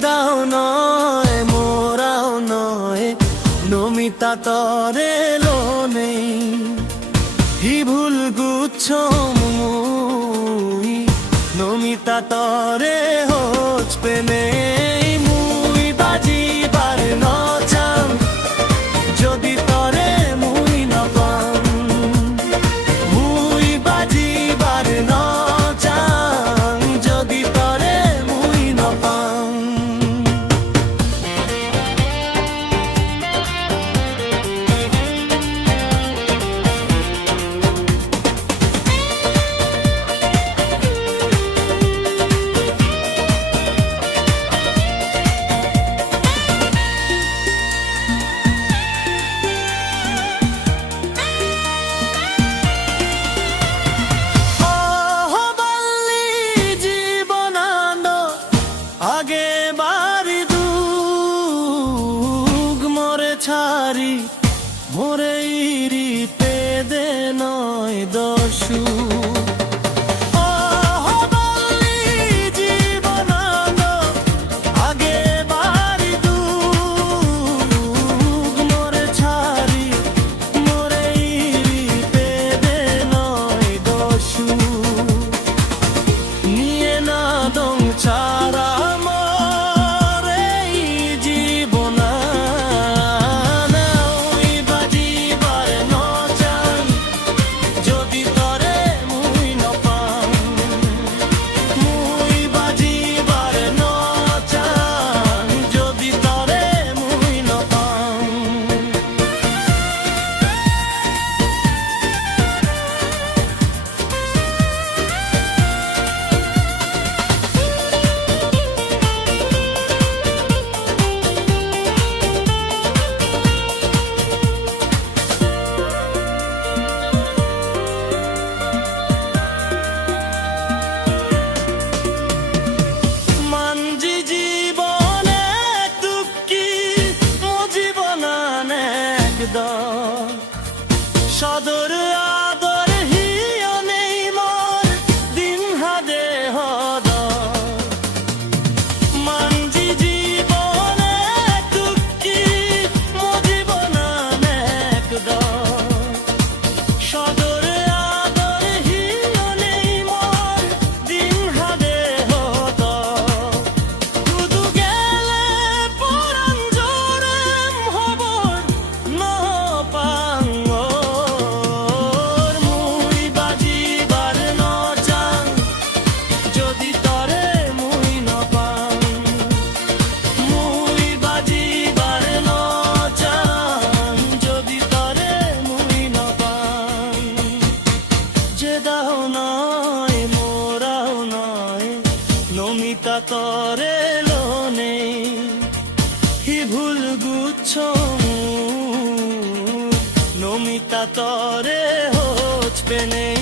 দাও নয় মোরাও নয় নমিতা তরে লোনে হি ভুল গুচ্ছ মুই নমিতা তরে হোচ পেনে মুই বাজিবার নচাম যদি তরে মুই নপাম মুই বাজিবার নচাম যদি তরে মুই নপাম আগে বাড়ি দুগ মরে ছাড়ি মোরে ইরিতে দে নয় দশু সদর আদর হিও নেই মোর দিন হাদে হদ মানজি জীবনে টুকি মো জীবন একদ সদর আদর হিও নেই মোর দিন হাদে হদ শুধু গেলে পরাণ জোরেম হবর নপাং নমিতা তরে লোনে হি ভুল গুচ্ছ নমিতা তরে হোচ পেনে